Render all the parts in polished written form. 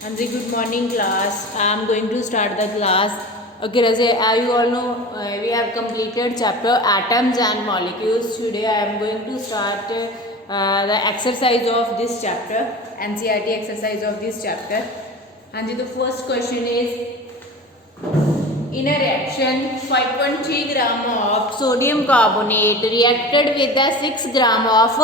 Hanji, good morning class. I am going to start the class. Okay, as you all know, we have completed chapter atoms and molecules. Today I am going to start the exercise of this chapter, NCERT exercise of this chapter. Hanji, the first question is, in a reaction, 5.3 gram of sodium carbonate reacted with the 6 gram of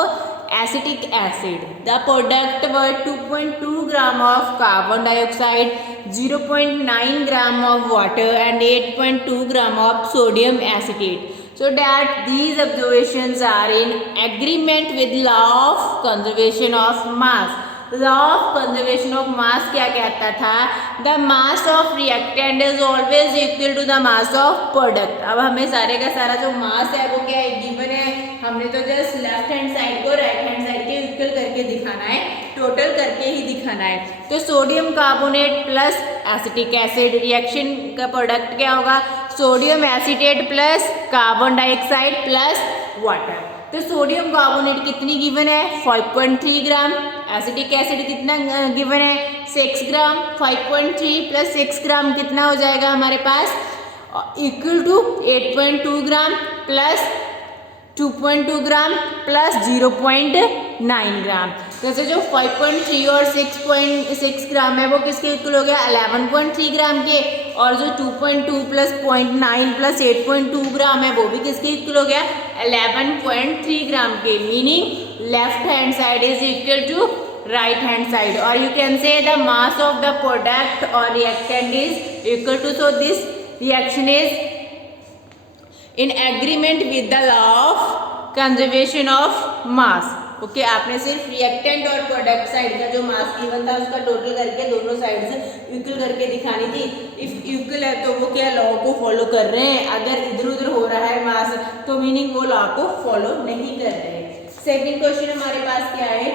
acetic acid. The product were 2.2 gram of carbon dioxide, 0.9 gram of water and 8.2 gram of sodium acetate. So that these observations are in agreement with law of conservation of mass. Law of conservation of mass क्या कहता था? The mass of reactant is always equal to the mass of product. अब हमें सारे का सारा जो मास है वो क्या है, गिवन है. हमने तो जस्ट लेफ्ट हैंड साइड को राइट हैंड साइड के इक्वल करके दिखाना है, टोटल करके ही दिखाना है. तो sodium carbonate plus acetic acid reaction का प्रोडक्ट क्या होगा? Sodium acetate plus carbon dioxide plus water. तो सोडियम कार्बोनेट कितनी गिवन है? 5.3 ग्राम. एसिटिक एसिड कितना गिवन है? 6 ग्राम. 5.3 प्लस 6 ग्राम कितना हो जाएगा हमारे पास? Equal to 8.2 gram plus 2.2 gram plus 0.9 gram. जैसे जो 5.3 और 6.6 ग्राम है वो किसके इक्वल हो गया? 11.3 ग्राम के. और जो 2.2 प्लस 0.9 प्लस 8.2 ग्राम है वो भी किसके इक्वल हो गया? 11.3 ग्राम के. Meaning left hand side is equal to right hand side, or you can say the mass of the product or reactant is equal to. So this reaction is in agreement with the law of conservation of mass. Okay, आपने सिर्फ reactant और product side का जो mass given था उसका total करके दोनों side से इक्वल करके दिखानी थी. इफ इक्वल है तो वो क्या लॉ को फॉलो कर रहे हैं. अगर इधर उधर हो रहा है मास तो मीनिंग वो लॉ को फॉलो नहीं कर रहे हैं. सेकेंड क्वेश्चन हमारे पास क्या है?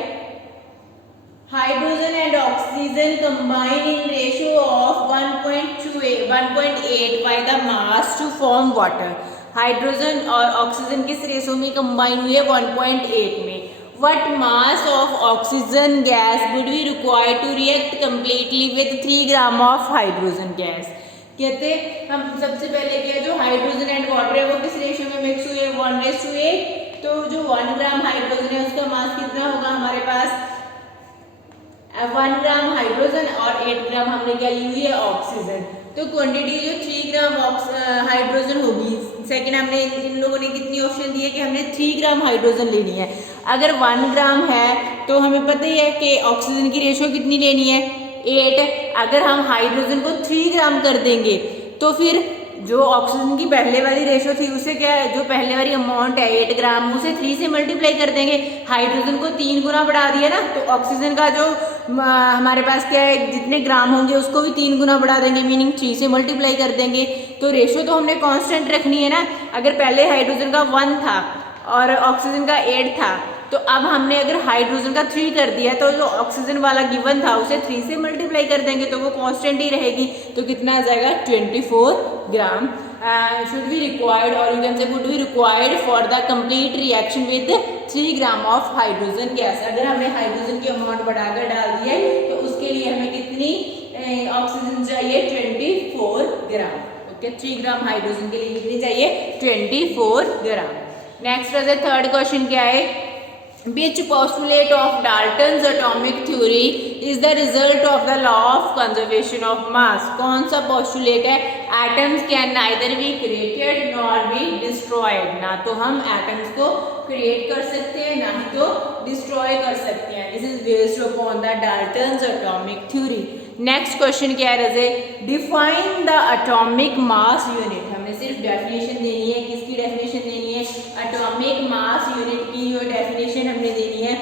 Hydrogen and oxygen combine in ratio of 1.8 by the mass to form water. Hydrogen और ऑक्सीजन किस रेशो में कंबाइन हुए? 1.8 में. What mass of oxygen gas would be required to react completely with 3 gram of hydrogen gas? कहते हम सबसे पहले क्या, जो हाइड्रोजन एंड वाटर है वो किस रेशियो में मिक्स हुए? 1:8. तो जो 1 ग्राम हाइड्रोजन है उसका मास कितना होगा हमारे पास? 1 ग्राम हाइड्रोजन और 8 ग्राम हमने क्या ली हुई है? ऑक्सीजन. तो क्वांटिटी जो 3 ग्राम हाइड्रोजन होगी. सेकंड हमने इन लोगों ने कितनी ऑप्शन दी है कि हमने 3 ग्राम हाइड्रोजन लेनी है. अगर 1 ग्राम है तो हमें पता ही है कि ऑक्सीजन की रेशियो कितनी लेनी है? 8. अगर हम हाइड्रोजन को 3 ग्राम कर देंगे तो फिर जो ऑक्सीजन की पहले वाली रेशो थी उसे क्या है, जो पहले वाली अमाउंट है 8 ग्राम उसे 3 से मल्टीप्लाई कर देंगे. हाइड्रोजन को 3 गुना बढ़ा दिया ना, तो ऑक्सीजन का जो हमारे पास क्या है, जितने ग्राम होंगे उसको भी 3 गुना बढ़ा देंगे. मीनिंग 3 से मल्टीप्लाई कर देंगे. तो रेशो तो हमने कांस्टेंट रखनी है ना. अगर पहले हाइड्रोजन का 1 था और ऑक्सीजन का 8 था, तो अब हमने अगर हाइड्रोजन का 3 कर दिया तो जो ऑक्सीजन वाला गिवन था उसे 3 से मल्टीप्लाई कर देंगे तो वो कांस्टेंट ही रहेगी. तो कितना आ जाएगा? 24 ग्राम शुड बी रिक्वायर्ड, और you can say would be required for the complete reaction with 3 gram of hydrogen gas. अगर हमने हाइड्रोजन की अमाउंट बढ़ाकर डाल दी है तो उसके लिए हमें कितनी ऑक्सीजन चाहिए? 24 ग्राम. ओके, 3 ग्राम हाइड्रोजन के लिए कितनी चाहिए? 24 ग्राम. नेक्स्ट थर्ड क्वेश्चन क्या है? Which postulate of Dalton's atomic theory is the result of the law of conservation of mass? कौन सा postulate है? Atoms can neither be created nor be destroyed. ना तो हम atoms को create कर सकते हैं ना ही तो destroy कर सकते हैं. This is based upon the Dalton's atomic theory. Next question क्या है रजे? Define the atomic mass unit. हमने सिर्फ definition देनी है. किसकी definition देनी है? Atomic mass unit की जो definition हमने देनी है.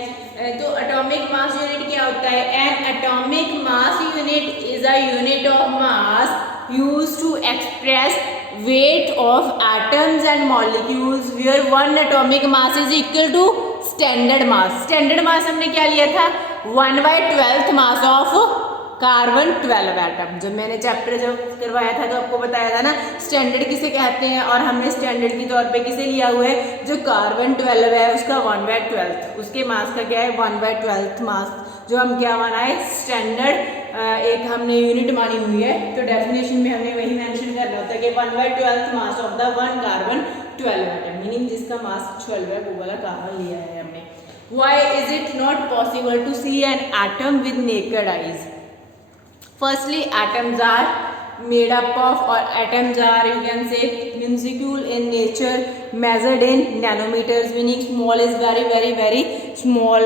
तो atomic mass unit क्या होता है? An atomic mass unit is a unit of mass used to express weight of atoms and molecules where one atomic mass is equal to standard mass. Standard mass हमने क्या लिया था? 1/12th mass of carbon 12 atom. जब मैंने chapter जब करवाया था तो आपको बताया था ना स्टैंडर्ड किसे कहते हैं, और हमने स्टैंडर्ड के तौर पे किसे लिया हुआ है? जो कार्बन 12 है उसका 1/12 उसके मास का क्या है? 1/12 मास जो हम क्या माना है? स्टैंडर्ड एक हमने यूनिट मानी हुई है, तो डेफिनेशन में हमने वही मेंशन करना होता है कि 1/12 मास of the one carbon 12 atom, meaning जिसका मास 12 है वो वाला कार्बन लिया है हमने। Why is it not possible to see an atom with naked eyes? Firstly, atoms are made up of, or atoms are, you can say, minuscule in nature, measured in nanometers, meaning small is very very very small,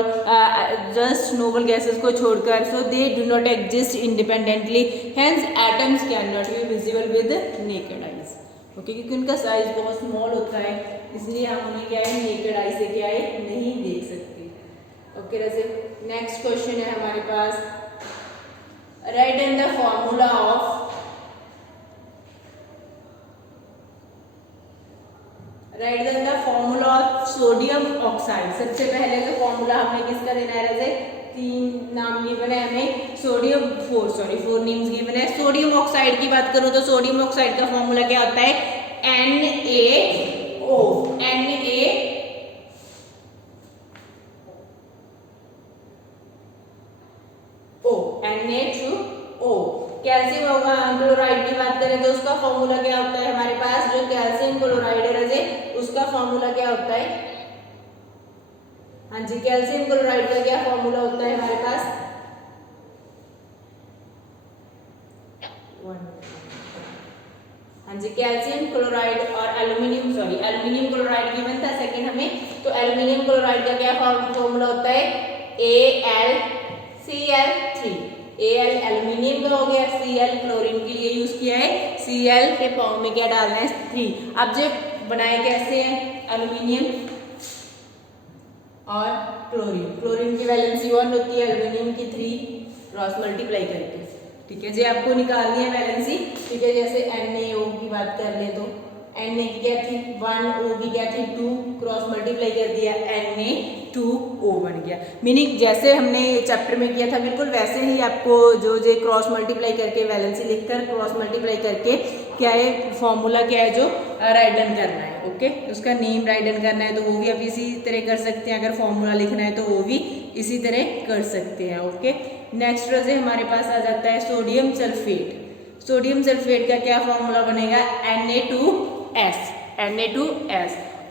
just noble gases को छोड़कर, so they do not exist independently, hence atoms cannot be visible with naked eyes. Okay, क्योंकि उनका size बहुत small होता है, इसलिए हम उन्हें क्या है नेकेड आई से क्या है नहीं देख सकते। ओके, जैसे नेक्स्ट क्वेश्चन है हमारे पास, right in the formula of, right in the formula of sodium oxide. सबसे पहले जो फॉर्मूला हमने किसका देना है, जैसे 3 नाम गिवन है हमें, सोडियम 4 नेम्स गिवन है। सोडियम ऑक्साइड की बात करूं तो सोडियम ऑक्साइड का फॉर्मूला क्या होता है, NaO, Na2O। कैल्शियम क्लोराइड की बात करें तो उसका फॉर्मूला क्या होता है हमारे पास, जो कैल्शियम क्लोराइड है उसका फॉर्मूला क्या होता है, हाँ जी, कैल्शियम क्लोराइड का क्या फॉर्मूला होता है हमारे पास, हाँ जी, कैल्शियम क्लोराइड और एल्यूमिनियम क्लोराइड गिवन था सेकंड हमें, तो एल्यूमिनियम क्लोराइड का क्या फॉर्मूला होता है, AlCl3। Al एल्यूमिनियम का हो गया, Cl क्लोरीन के लिए यूज किया है, Cl के फॉर्म में क्या डालना है 3। अब जब बनाए कैसे हैं, एल्यूमिनियम और क्लोरीन की वैलेंसी 1 होती है, एल्यूमिनियम की 3 क्रॉस मल्टीप्लाई करके, ठीक है जी, आपको निकालनी है वैलेंसी, ठीक है। जैसे NaO की बात कर ले तो Na की क्या थी 1, O की क्या थी 2, क्रॉस मल्टीप्लाई कर दिया Na2O बन गया। मीनिंग जैसे हमने चैप्टर में किया था बिल्कुल वैसे ही आपको जो क्रॉस मल्टीप्लाई करके वैलेंसी लिखकर क्रॉस मल्टीप्लाई करके क्या है फॉर्मूला क्या है जो राइट डन करना है। ओके, उसका नेम राइट डन करना है तो वो भी आप इसी तरह कर सकते हैं, अगर फॉर्मूला लिखना है तो वो भी इसी तरह कर सकते हैं। ओके, नेक्स्ट रोज हमारे पास आ जाता है सोडियम सल्फेट। सोडियम सल्फेट का क्या फॉर्मूला बनेगा, Na2S।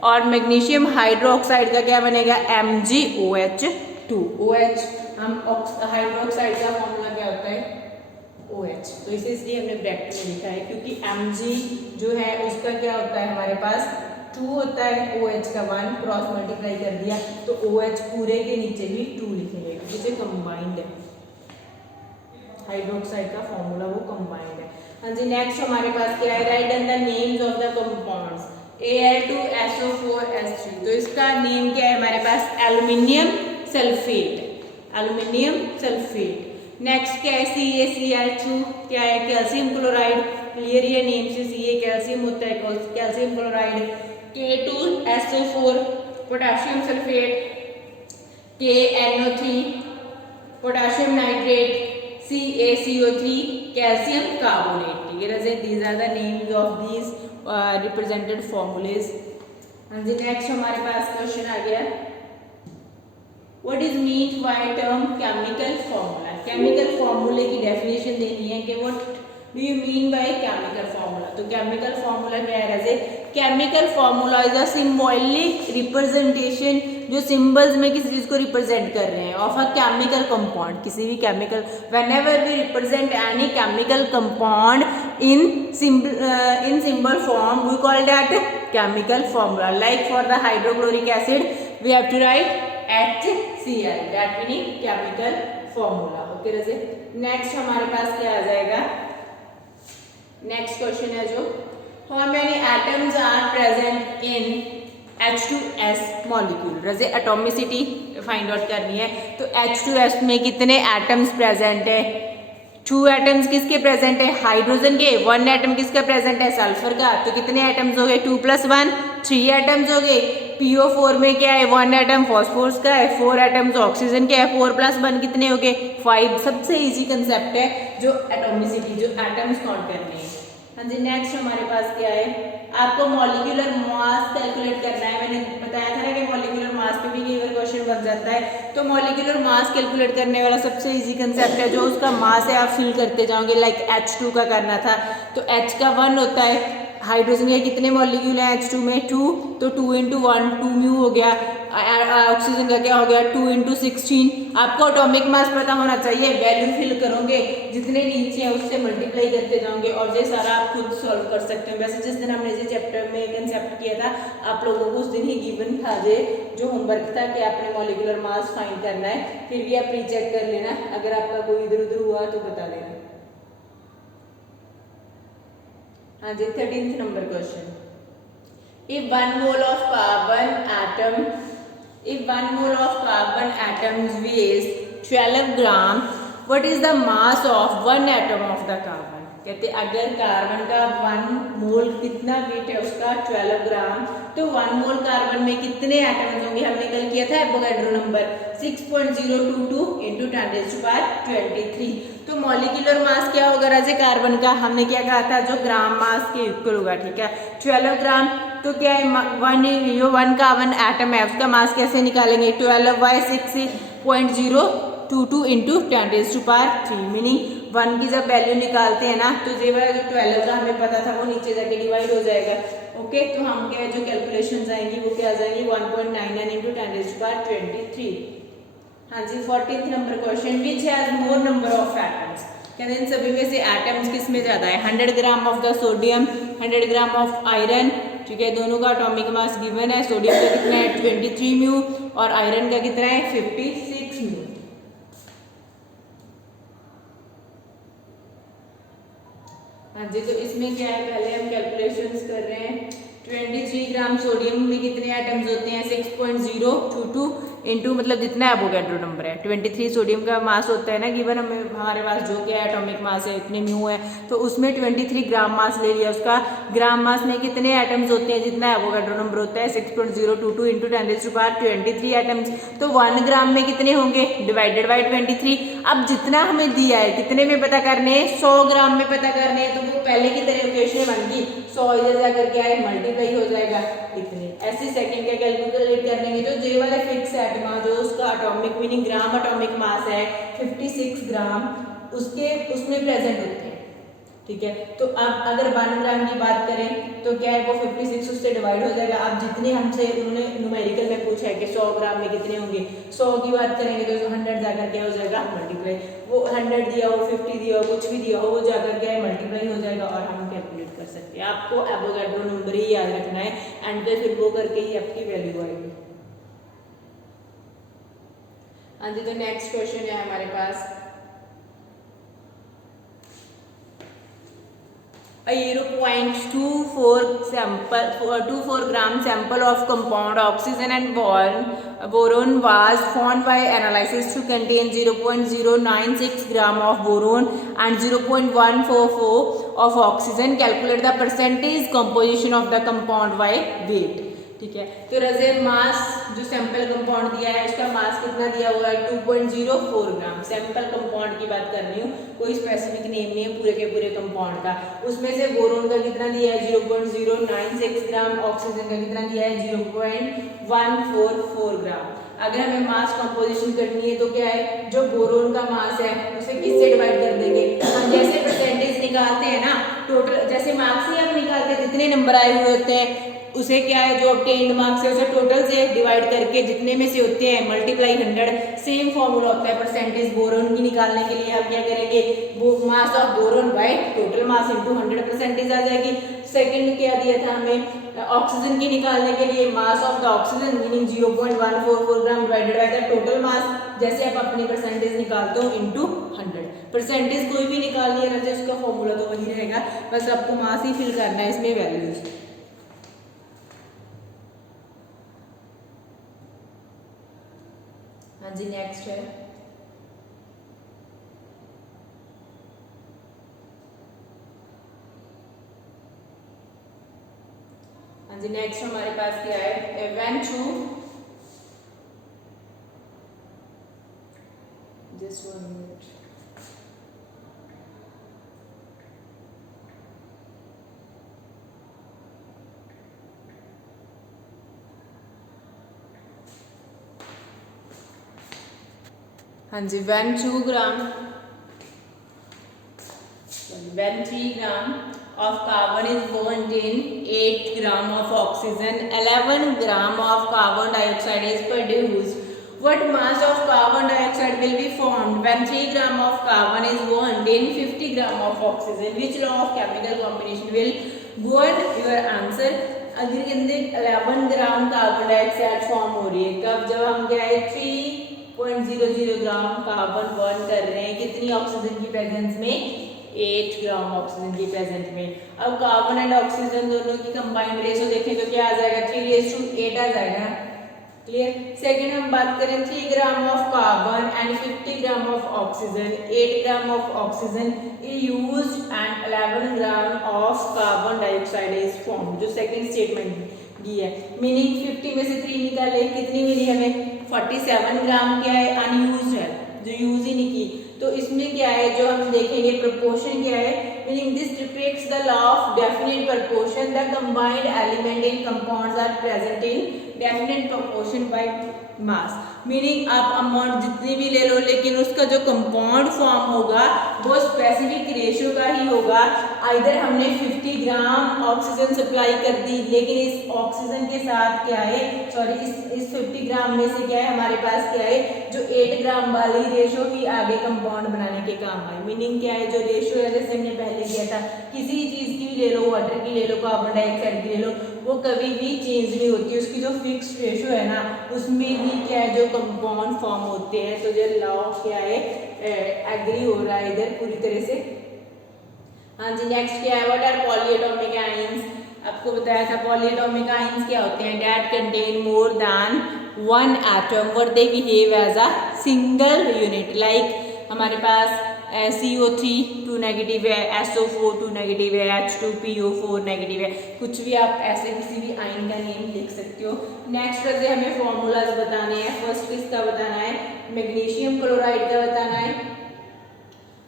और मैग्नीशियम हाइड्रोक्साइड का क्या बनेगा, MgOH2। OH हम हाइड्रोक्साइड का फॉर्मूला क्या होता है OH, तो इसे इसलिए हमने ब्रैकेट में लिखा है क्योंकि Mg जो है उसका क्या होता है हमारे पास 2 होता है, OH का 1 क्रॉस मल्टीप्लाई कर दिया तो OH पूरे के नीचे भी 2 लिखेंगे क्योंकि ये कंबाइंड है, हाइड्रोक्साइड का फॉर्मूला वो कंबाइंड है। हाँ जी, नेक्स्ट हमारे पास क्या है, write down the names of the compounds. Al2SO4S3, तो इसका नेम क्या है हमारे पास, एल्यूमिनियम सल्फेट। नेक्स्ट क्या है, CaCl2 क्या है, कैल्शियम क्लोराइड, क्लियर ये नेम से Ca कैल्शियम होता है, calcium chloride. K2SO4 potassium sulphate, KNO3 potassium nitrate, CaCO3 calcium carbonate. ठीक है, these are the names of these represented formulas. हाँ जी, नेक्स्ट हमारे पास क्वेश्चन आ गया, what is mean by term chemical formula. Chemical फॉर्मूले की डेफिनेशन देनी है कि what do you mean by chemical formula. तो केमिकल फॉर्मूला क्या है, chemical formula is a symbolic representation, जो सिंबल्स में किसी चीज को रिप्रेजेंट कर रहे हैं ऑफ अ केमिकल कंपाउंड, किसी भी chemical, whenever we represent any chemical compound in symbol form we call that chemical formula. Like for the hydrochloric acid we have to write HCl, that meaning chemical formula. Okay, next हमारे पास क्या आ जाएगा, next question है जो how many atoms are present in H2S molecule. जैसे atomicity find out करनी है तो H2S में कितने एटम्स प्रेजेंट है, 2 एटम्स किसके प्रेजेंट है, हाइड्रोजन के, 1 एटम किसका प्रेजेंट है, सल्फर का, तो कितने एटम्स हो गए, 2 + 1 3 एटम्स हो गए। PO4 में क्या है, 1 एटम फॉस्फोरस का है, 4 एटम्स ऑक्सीजन के है, 4 + 1 कितने हो गए 5। सबसे इजी कंसेप्ट है जो एटॉमिसिटी, जो एटम्स काउंट करने हैं। हाँ जी, नेक्स्ट हमारे पास क्या है, आपको मॉलिक्यूलर मास कैलकुलेट करना है। मैंने बताया था ना कि मॉलिक्यूलर मास पे भी कई बार क्वेश्चन बन जाता है। तो मॉलिक्यूलर मास कैलकुलेट करने वाला सबसे इजी कंसेप्ट है, जो उसका मास है आप फिल करते जाओगे। लाइक H2 का करना था तो H का 1 होता है, हाइड्रोजन के कितने मॉलिक्यूल हैं H2 में 2, तो 2 × 1 2 म्यू हो गया। ऑक्सीजन का क्या हो गया 2 × 16। आपको एटॉमिक मास पता होना चाहिए, वैल्यू फिल करोगे, जितने नीचे है उससे मल्टीप्लाई करते जाओगे और ये सारा आप खुद सॉल्व कर सकते हो। वैसे जिस दिन हमने इस चैप्टर में कंसेप्ट किया था आप लोगों को उस दिन ही गिवन था जो होमवर्क था कि आपने मॉलिक्यूलर मास फाइंड करना है। फिर भी आप रीचेक कर लेना, अगर आपका कोई इधर उधर हुआ तो बता देना। हाँ जी 13th number question. If 1 mole of carbon atoms weighs 12 gram, what is the mass of one atom of the carbon? कहते अगर कार्बन का 1 मोल कितना वेट है उसका 12 ग्राम, तो 1 मोल कार्बन में कितने एटम्स होंगे? हमने कल किया था एवोगाड्रो नंबर 6.022 × 10⁻23। तो मॉलिक्यूलर मास क्या होगा राजे कार्बन का? हमने क्या कहा था, जो ग्राम मास के इक्वल होगा। ठीक है 12 ग्राम। तो क्या है 1 कार्बन एटम है उसका मास कैसे निकालेंगे? 12/6.022 × 10⁻3 मीनिंग 1 की जब वैल्यू निकालते हैं ना तो ये वाला जो 12 का हमें पता था वो नीचे जाके डिवाइड हो जाएगा। ओके तो हम क्या जो कैलकुलेशन आएंगी वो क्या आ जाएंगी 1.99 × 10⁻23। हाँ जी 14th number question. Which has more number of atoms? कहते हैं इन सभी में से एटम्स किस में ज्यादा है? 100 gram of the sodium, 100 gram of iron. ठीक है दोनों का एटॉमिक मास गिवन है। सोडियम का कितना है 23 म्यू और आयरन का कितना है 56 म्यू। हाँ जी तो इसमें क्या है पहले हम कैलकुलेशंस कर रहे हैं। 23 ग्राम सोडियम में कितने एटम्स होते हैं 6.022 इंटू मतलब जितना एवोगाड्रो नंबर है 23 सोडियम का मास होता है ना गिवन हमें हमारे पास जो क्या है एटॉमिक मास है इतने म्यू है, तो उसमें 23 ग्राम मास ले लिया। उसका ग्राम मास में कितने एटम्स होते हैं जितना एवोगाड्रो नंबर होता है 6.022 इंटू 10⁻23 एटम्स। तो 1 ग्राम में कितने होंगे डिवाइडेड बाई 23। अब जितना हमें दिया है कितने में पता करने हैं 100 ग्राम में पता करने हैं, तो वो पहले की तरह इक्वेशन बन गई 100 इधर जाकर क्या है मल्टीप्लाई हो जाएगा इतने। ऐसे सेकंड का कैलकुलेट कर लेंगे जो जे वाला फिक्स एटम जो उसका atomic meaning gram atomic mass है 56 ग्राम उसमें प्रेजेंट होते हैं। ठीक है तो अब अगर 1 ग्राम की बात करें तो क्या है वो 56 उससे डिवाइड हो जाएगा। अब जितने हमसे उन्होंने न्यूमेरिकल में पूछा है कि 100 ग्राम में कितने होंगे, 100 की बात करेंगे तो 100 जाकर क्या हो जाएगा मल्टीप्लाई। वो 100 दिया हो 50 दिया हो कुछ भी दिया हो वो जाकर क्या है मल्टीप्लाई हो जाएगा और हम कैलकुलेट कर सकते हैं। आपको एवोगाड्रो नंबर ही याद रखना है एंड पे फिर वो करके ही आपकी वैल्यू आएगी। हाँ जी तो नेक्स्ट क्वेश्चन है हमारे पास। A 0.24 gram sample of compound oxygen and boron was found by analysis to contain 0.096 gram of boron and 0.144 of oxygen. Calculate the percentage composition of the compound by weight. ठीक है तो रजे मास जो sample compound दिया है उसका मास कितना दिया हुआ है 2.04 ग्राम। सैंपल कंपाउंड की बात कर रही हूँ, कोई स्पेसिफिक नेम नहीं है पूरे के पूरे कंपाउंड का। उसमें से बोरोन का कितना दिया है 0.096 ग्राम, ऑक्सीजन का कितना दिया है 0.144 ग्राम। अगर हमें मास कंपोजिशन करनी है तो क्या है जो बोरोन का मास है उसे किससे डिवाइड कर देंगे? हम जैसे परसेंटेज निकालते हैं ना टोटल, जैसे मार्क्स ही हम निकालते हैं जितने नंबर आए हुए होते हैं उसे क्या है जो ऑब्टेन्ड मार्क्स है उसे टोटल से डिवाइड करके जितने में से होते हैं मल्टीप्लाई 100। सेम फॉर्मूला होता है परसेंटेज बोरोन की निकालने के लिए। हम क्या करेंगे वो mass of boron by total mass into 100 percentage आ जाएगी। सेकंड क्या दिया था हमें ऑक्सीजन की निकालने के लिए मास of the oxygen meaning 0.144 gram divided by the total mass. जैसे आप अपनी परसेंटेज निकालते हो इनटू 100। परसेंटेज कोई भी निकालनी है ना उसका फॉर्मूला तो वही रहेगा, बस आपको मास ही फिल करना है इसमें वैल्यूज। हाँ जी नेक्स्ट है हाँ जी नेक्स्ट हमारे पास क्या है व्हेन टू जस्ट 1 मिनट। हाँ जी, when 3 gram of carbon is burned in 8 gram of oxygen, 11 gram of carbon dioxide is produced. What mass of carbon dioxide will be formed when 3 gram of carbon is burned in 50 gram of oxygen? Which law of chemical combination will burn? Your answer, अगर के अंदर 11 gram carbon dioxide form हो रही है, कब? जब हम क्या है 3.00 ग्राम कार्बन बर्न कर रहे हैं, कितनी ऑक्सीजन की प्रेजेंस में? 8 ग्राम ऑक्सीजन की प्रेजेंट में। अब कार्बन एंड ऑक्सीजन दोनों की कंबाइंड रेशो देखें तो क्या आ जाएगा? 3:8 आ जाएगा। क्लियर? सेकंड हम बात करें 3 gram of carbon and 50 gram of oxygen, 8 gram of oxygen is used and 11 gram of carbon dioxide is form. जो सेकंड स्टेटमेंट दी है, मीनिंग 50 में से 3 निकाले, कितनी मिली हमें? 47 ग्राम क्या है? अनयूज्ड है, जो यूज ही नहीं की। तो इसमें क्या है जो हम देखेंगे, प्रोपोर्शन क्या है? Meaning this depicts the law of definite proportion, the combined element in compounds are present in definite proportion by mass. Meaning आप अमाउंट जितनी भी ले लो, लेकिन उसका जो कंपाउंड फॉर्म होगा वो स्पेसिफिक रेशियो का ही होगा। आइदर हमने 50 ग्राम ऑक्सीजन सप्लाई कर दी, लेकिन इस ऑक्सीजन के साथ क्या है, सॉरी इस 50 ग्राम में से क्या है हमारे पास क्या है, जो 8 ग्राम वाली रेशियो ही आगे कंपाउंड बनाने के काम आए। मीनिंग क्या है, जो रेशियो है जैसे हमने पहले किया था, किसी चीज की भी ले लो, वाटर की ले लो, कार्बन डाइऑक्साइड की ले लो, वो कभी भी चेंज नहीं होती, उसकी जो फिक्स रेशियो है ना, उसमें ही क्या है जो कंपाउंड फॉर्म होते हैं। तो जो लॉ क्या है एग्री हो रहा है इधर पूरी तरह से। हाँ जी, नेक्स्ट क्या है, व्हाट आर पॉलीएटॉमिक आयंस? आपको बताया था पॉलीएटॉमिक आयंस क्या होते हैं, that contain more than 1 atom, what they behave as a single unit. Like हमारे पास CO3 2 नेगेटिव है, SO4 2 नेगेटिव है, H2PO4 नेगेटिव है। कुछ भी आप ऐसे किसी भी आयन का नेम लिख सकते हो। नेक्स्ट से हमें फॉर्मूलाज बताने हैं। फर्स्ट किसका बताना है, मैग्नीशियम क्लोराइड का बताना है।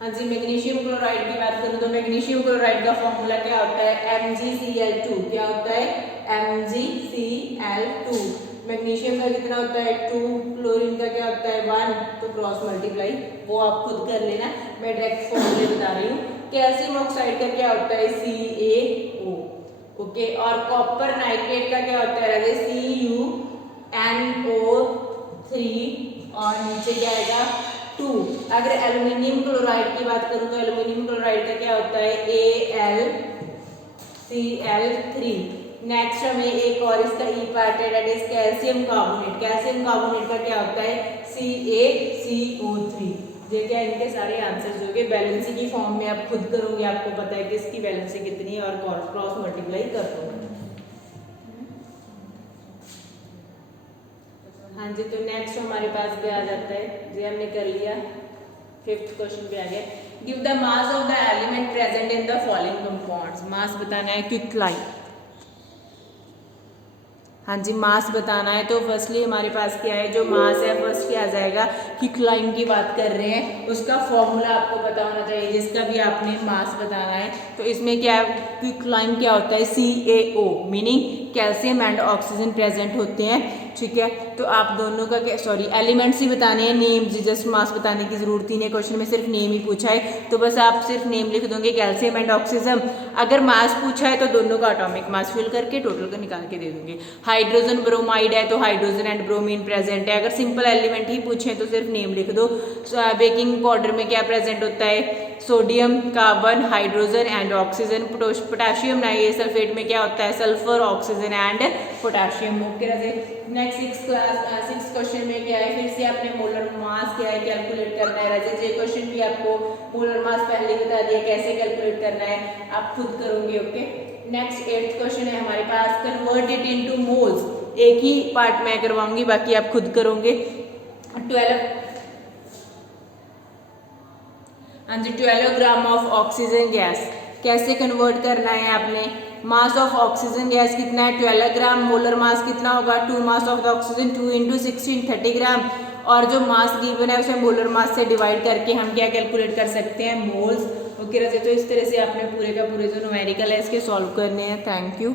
हाँ जी, मैग्नीशियम क्लोराइड की बात करूँ तो मैग्नीशियम क्लोराइड का फॉर्मूला क्या होता है, MgCl2। क्या होता है, MgCl2। मैग्नीशियम का कितना होता है 2, क्लोरीन का क्या होता है 1, तो क्रॉस मल्टीप्लाई वो आप खुद कर लेना, मैं डायरेक्ट फॉर्मूले बता रही हूँ। कैल्शियम ऑक्साइड का क्या होता है CaO, ओके। और कॉपर नाइट्रेट का क्या होता है CuNO3 और नीचे क्या आएगा 2। अगर एल्यूमिनियम क्लोराइड की बात करूँ तो एल्यूमिनियम क्लोराइड का क्या होता है AlCl3। नेक्स्ट हमें एक और इसका ई पार्ट है, that is calcium carbonate. Calcium carbonate का क्या होता है CaCO3। ये क्या इनके सारे आंसर्स होंगे। बैलेंसी की फॉर्म में आप खुद करोगे, आपको पता है कि इसकी बैलेंसी कितनी है और क्रॉस मल्टीप्लाई कर दो। हाँ जी, तो नेक्स्ट हमारे पास भी आ जाता है, ये हमने कर लिया। फिफ्थ क्वेश्चन पे आ गया, give the mass of the element present in the following compounds. Mass बताना है क्विकलाइन। हाँ जी, मास बताना है। तो फर्स्टली हमारे पास क्या है, जो मास है फर्स्ट क्या आ जाएगा, क्विकलाइन की बात कर रहे हैं, उसका फॉर्मूला आपको पता होना चाहिए जिसका भी आपने मास बताना है। तो इसमें क्या है, क्विकलाइन क्या होता है CaO, meaning calcium and oxygen present होते हैं, ठीक है। तो आप दोनों का क्या, सॉरी एलिमेंट्स ही बताने हैं, नेम जस्ट मास बताने की जरूरत ही नहीं, क्वेश्चन में सिर्फ नेम ही पूछा है, तो बस आप सिर्फ नेम लिख दोगे कैल्शियम एंड ऑक्सीजन। अगर मास पूछा है तो दोनों का एटॉमिक मास फिल करके टोटल का निकाल के दे दूंगे। हाइड्रोजन ब्रोमाइड है तो हाइड्रोजन एंड ब्रोमीन प्रेजेंट है। अगर सिंपल एलिमेंट ही पूछे तो सिर्फ नेम लिख दो। बेकिंग पाउडर में क्या प्रेजेंट होता है, sodium, carbon, hydrogen and oxygen. Potassium nitrate में क्या होता है, sulphur, oxygen and potassium. Okay Raje. Next six question में क्या है, फिर से आपने मोलर मास क्या है कैलकुलेट करना है। राजे ये क्वेश्चन भी आपको मोलर मास पहले ही बता दिया, कैसे कैलकुलेट करना है आप खुद करोगे। ओके। नेक्स्ट 8th क्वेश्चन है हमारे पास, कन्वर्ट इट इनटू मोल्स। एक ही पार्ट में करवाऊंगी, बाकी आप खुद करोगे। 12 ग्राम ऑफ ऑक्सीजन गैस कैसे कन्वर्ट करना है आपने। मास ऑफ ऑक्सीजन गैस कितना है 12 ग्राम, मोलर मास कितना होगा 2 मास ऑफ द ऑक्सीजन 2 × 16 30 ग्राम, और जो मास गिवन है उसे मोलर मास से डिवाइड करके हम क्या कैलकुलेट कर सकते हैं, मोल्स। ओके राजे, तो इस तरह से आपने पूरे का पूरे जो न्यूमेरिकल है इसके सॉल्व करने हैं। Thank you.